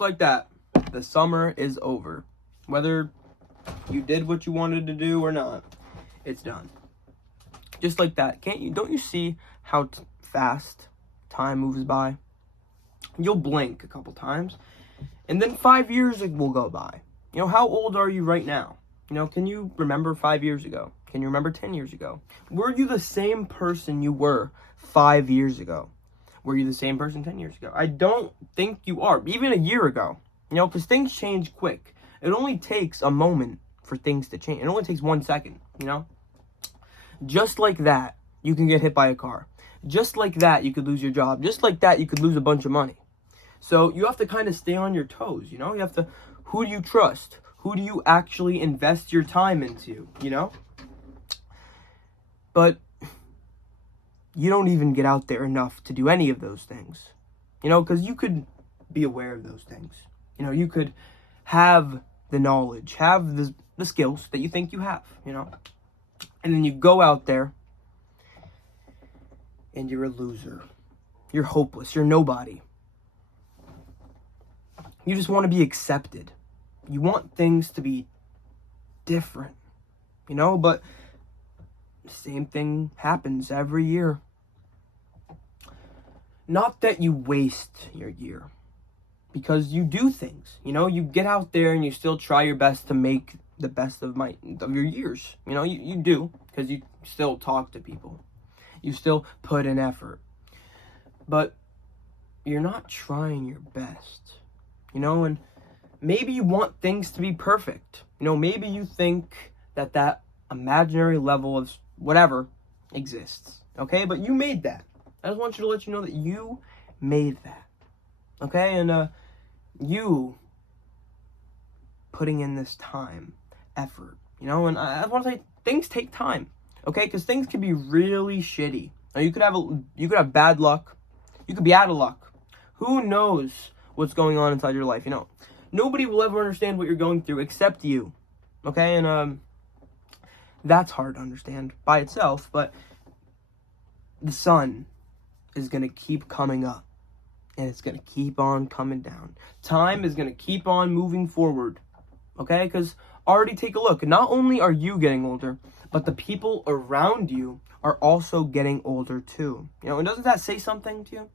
like that, the summer is over. Whether you did what you wanted to do or not, it's done. Just like that. Don't you see how fast time moves by? You'll blink a couple times, and then 5 years will go by. You know, how old are you right now? You know, can you remember 5 years ago? Can you remember 10 years ago? Were you the same person you were 5 years ago? Were you the same person 10 years ago? I don't think you are. Even a year ago. You know, because things change quick. It only takes a moment for things to change. It only takes 1 second, you know? Just like that, you can get hit by a car. Just like that, you could lose your job. Just like that, you could lose a bunch of money. So you have to kind of stay on your toes, you know? You have to, who do you trust? Who do you actually invest your time into, you know? But you don't even get out there enough to do any of those things, you know, because you could be aware of those things. You know, you could have the knowledge, have the skills that you think you have, you know, and then you go out there and you're a loser. You're hopeless. You're nobody. You just want to be accepted. You want things to be different, you know, but the same thing happens every year. Not that you waste your year, because you do things, you know, you get out there and you still try your best to make the best of your years. You know, you do, because you still talk to people. You still put in effort. But you're not trying your best, you know, and maybe you want things to be perfect. You know, maybe you think that imaginary level of whatever exists, okay? But you made that. I just want you to let you know that you made that, okay? And you putting in this time, effort, you know? And I want to say things take time, okay? Because things can be really shitty. Now, you could have bad luck. You could be out of luck. Who knows what's going on inside your life, you know? Nobody will ever understand what you're going through except you, okay? And that's hard to understand by itself, but the sun is going to keep coming up, and it's going to keep on coming down. Time is going to keep on moving forward, okay? Because already take a look. Not only are you getting older, but the people around you are also getting older too. You know, and doesn't that say something to you?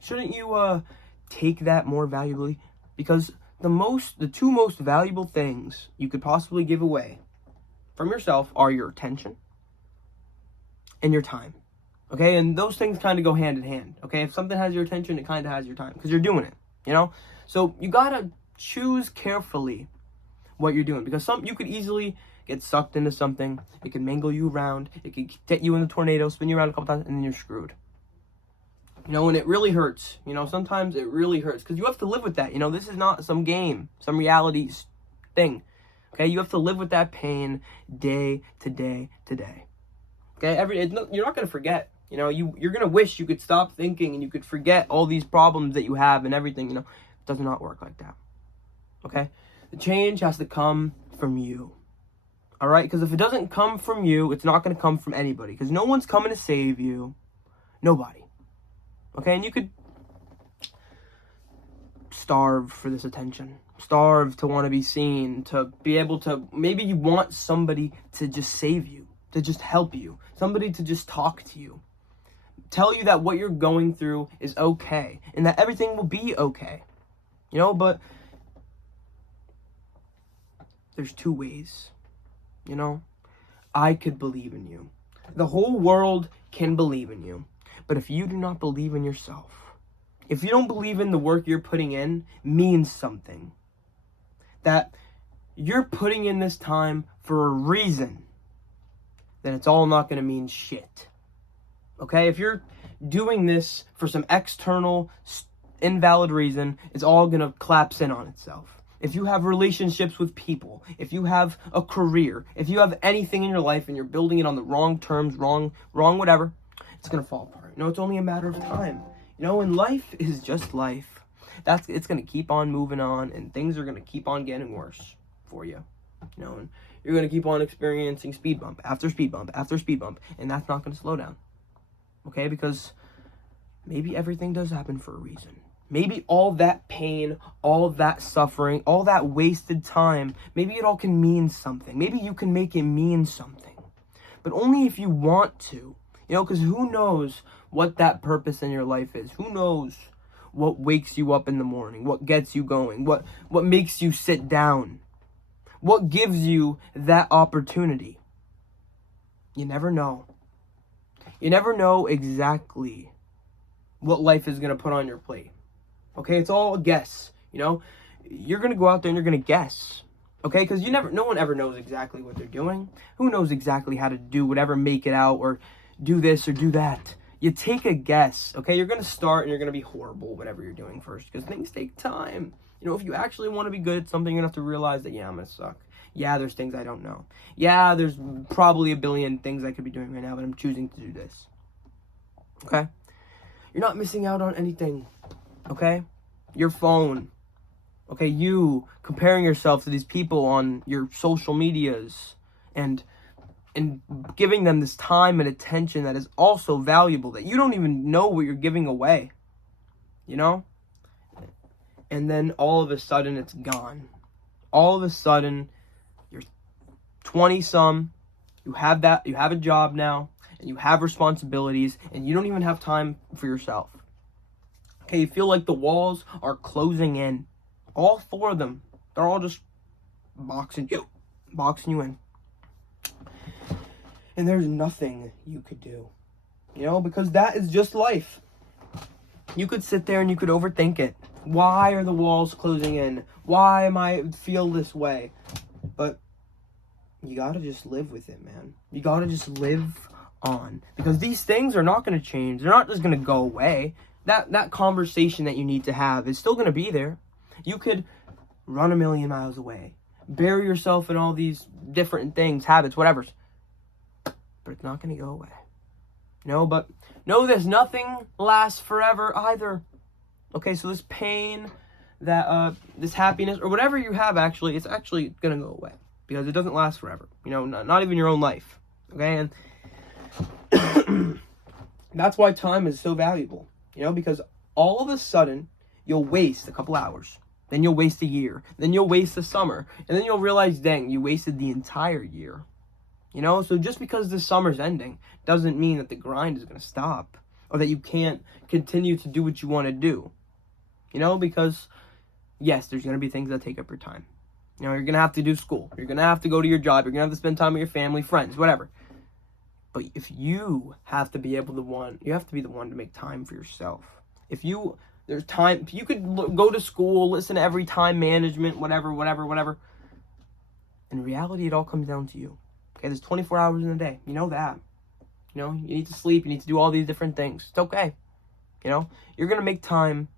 Shouldn't you take that more valuably? Because the two most valuable things you could possibly give away from yourself are your attention and your time. Okay, and those things kind of go hand in hand. Okay, if something has your attention, it kind of has your time, because you're doing it, you know? So you gotta choose carefully what you're doing, because you could easily get sucked into something. It can mangle you around. It could get you in the tornado, spin you around a couple times, and then you're screwed. You know, and it really hurts. You know, sometimes it really hurts, because you have to live with that. You know, this is not some game, some reality thing. Okay, you have to live with that pain day to day to day. Okay, you're not going to forget. You know, you're going to wish you could stop thinking and you could forget all these problems that you have and everything. You know, it does not work like that. Okay, the change has to come from you. All right, because if it doesn't come from you, it's not going to come from anybody, because no one's coming to save you. Nobody. Okay, and you could starve for this attention. Starve to want to be seen, to be able to, maybe you want somebody to just save you, to just help you, somebody to just talk to you, tell you that what you're going through is okay, and that everything will be okay, you know, but there's two ways, you know. I could believe in you. The whole world can believe in you, but if you do not believe in yourself, if you don't believe in the work you're putting in means something, that you're putting in this time for a reason, then it's all not going to mean shit. Okay? If you're doing this for some external, invalid reason, it's all going to collapse in on itself. If you have relationships with people, if you have a career, if you have anything in your life and you're building it on the wrong terms, wrong whatever, it's going to fall apart. You know, it's only a matter of time. You know, and life is just life. It's going to keep on moving on, and things are going to keep on getting worse for you. You know, and you're going to keep on experiencing speed bump after speed bump after speed bump, and that's not going to slow down. Okay? Because maybe everything does happen for a reason. maybe all that pain, all that suffering, all that wasted time, maybe it all can mean something. Maybe you can make it mean something. But only if you want to. Because who knows what that purpose in your life is? Who knows what wakes you up in the morning? What gets you going? What makes you sit down? What gives you that opportunity? You never know. You never know exactly what life is going to put on your plate. Okay, it's all a guess, You're going to go out there and you're going to guess. Okay, because no one ever knows exactly what they're doing. Who knows exactly how to do whatever, make it out, or do this or do that. You take a guess, okay? You're going to start and you're going to be horrible, whatever you're doing first, because things take time. If you actually want to be good at something, you're going to have to realize that, I'm going to suck. Yeah, there's things I don't know. Yeah, there's probably a billion things I could be doing right now, but I'm choosing to do this. Okay? You're not missing out on anything, okay? Your phone, okay? You comparing yourself to these people on your social medias and giving them this time and attention that is also valuable, that you don't even know what you're giving away, And then all of a sudden it's gone. All of a sudden you're 20-some, you have a job now, and you have responsibilities, and you don't even have time for yourself. Okay, you feel like the walls are closing in. All 4 of them. They're all just boxing you in. And there's nothing you could do. Because that is just life. You could sit there and you could overthink it. Why are the walls closing in? Why am I feel this way? But you gotta just live with it, man. You gotta just live on. Because these things are not gonna change. They're not just gonna go away. That conversation that you need to have is still gonna be there. You could run a million miles away. Bury yourself in all these different things, habits, whatever. But it's not gonna go away. But know this, nothing lasts forever either. Okay, so this pain, this happiness, or whatever you have, it's actually gonna go away. Because it doesn't last forever. Not even your own life. Okay, and that's why time is so valuable. Because all of a sudden, you'll waste a couple hours. Then you'll waste a year. Then you'll waste the summer. And then you'll realize, dang, you wasted the entire year. So just because the summer's ending doesn't mean that the grind is going to stop, or that you can't continue to do what you want to do. Because yes, there's going to be things that take up your time. You're going to have to do school. You're going to have to go to your job. You're going to have to spend time with your family, friends, whatever. But if you have to be you have to be the one to make time for yourself. There's time, you could go to school, listen to every time management, whatever. In reality, it all comes down to you. Okay, there's 24 hours in a day. You know that. You need to sleep. You need to do all these different things. It's okay. You're going to make time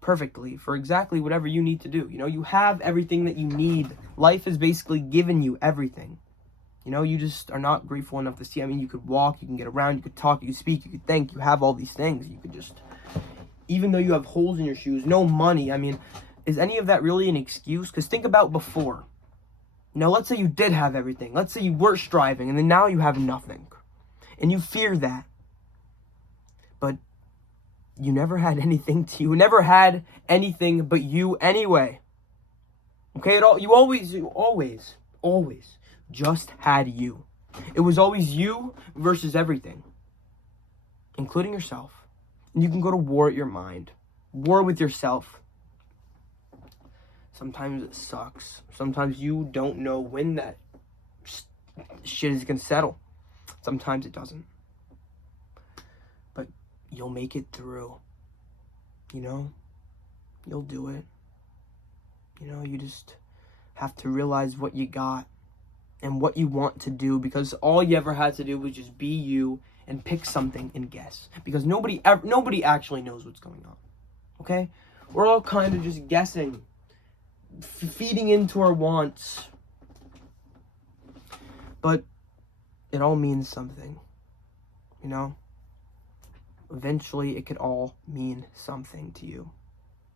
perfectly for exactly whatever you need to do. You have everything that you need. Life has basically given you everything. You just are not grateful enough to see. You could walk, you can get around, you could talk, you could speak, you could think. You have all these things. You could just, even though you have holes in your shoes, no money. Is any of that really an excuse? Because think about before. Let's say you did have everything. Let's say you were striving, and then now you have nothing. And you fear that. But you never had anything. You never had anything but you anyway. Okay? You always just had you. It was always you versus everything, including yourself. And you can go to war at your mind. War with yourself. Sometimes it sucks. Sometimes you don't know when that shit is going to settle. Sometimes it doesn't. But you'll make it through. You'll do it. You just have to realize what you got and what you want to do, because all you ever had to do was just be you and pick something and guess. Because nobody actually knows what's going on. Okay? We're all kind of just guessing. Feeding into our wants. But it all means something. Eventually it could all mean something to you.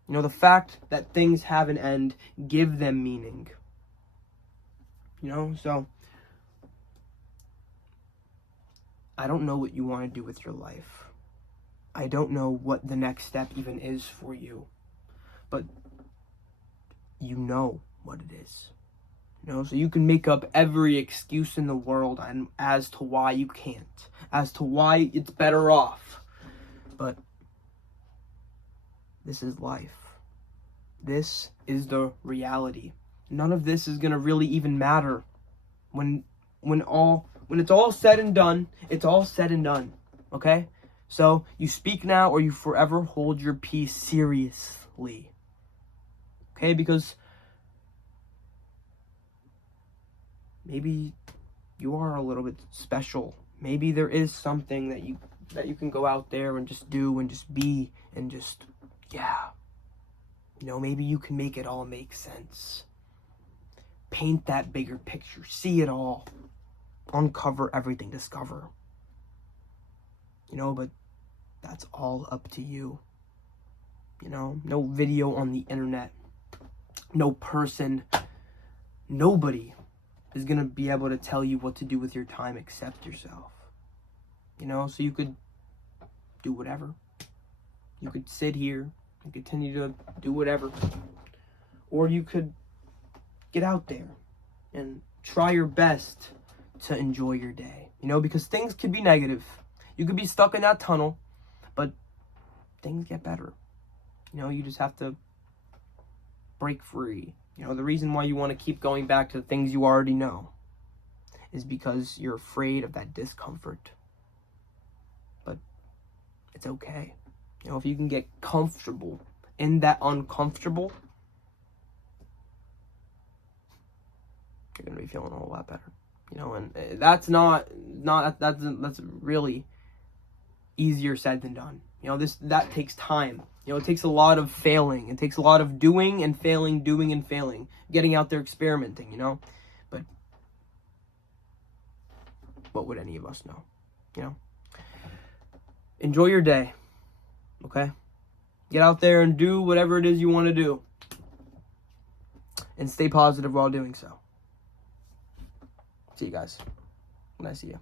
The fact that things have an end, give them meaning. So I don't know what you want to do with your life. I don't know what the next step even is for you, but you know what it is. You know, so you can make up every excuse in the world as to why you can't, as to why it's better off. But this is life. This is the reality. None of this is gonna really even matter when it's all said and done. It's all said and done. Okay? So you speak now or you forever hold your peace seriously. Okay? Because maybe you are a little bit special. Maybe there is something that you can go out there and just do and just be and just, yeah. You know, maybe you can make it all make sense. Paint that bigger picture. See it all. Uncover everything. Discover. You know, but that's all up to you. You know, no video on the internet. No person. Nobody is going to be able to tell you what to do with your time except yourself. You know, so you could do whatever. You could sit here and continue to do whatever. Or you could get out there and try your best to enjoy your day. You know, because things could be negative. You could be stuck in that tunnel, but things get better. You know, you just have to break free. You know, the reason why you want to keep going back to the things you already know is because you're afraid of that discomfort. But it's okay. You know, if you can get comfortable in that uncomfortable, you're going to be feeling a whole lot better. You know, and that's that's really easier said than done. You know, that takes time. You know, it takes a lot of failing. It takes a lot of doing and failing, doing and failing. Getting out there experimenting, you know. But what would any of us know? You know? Enjoy your day. Okay? Get out there and do whatever it is you want to do. And stay positive while doing so. See you guys when I see you.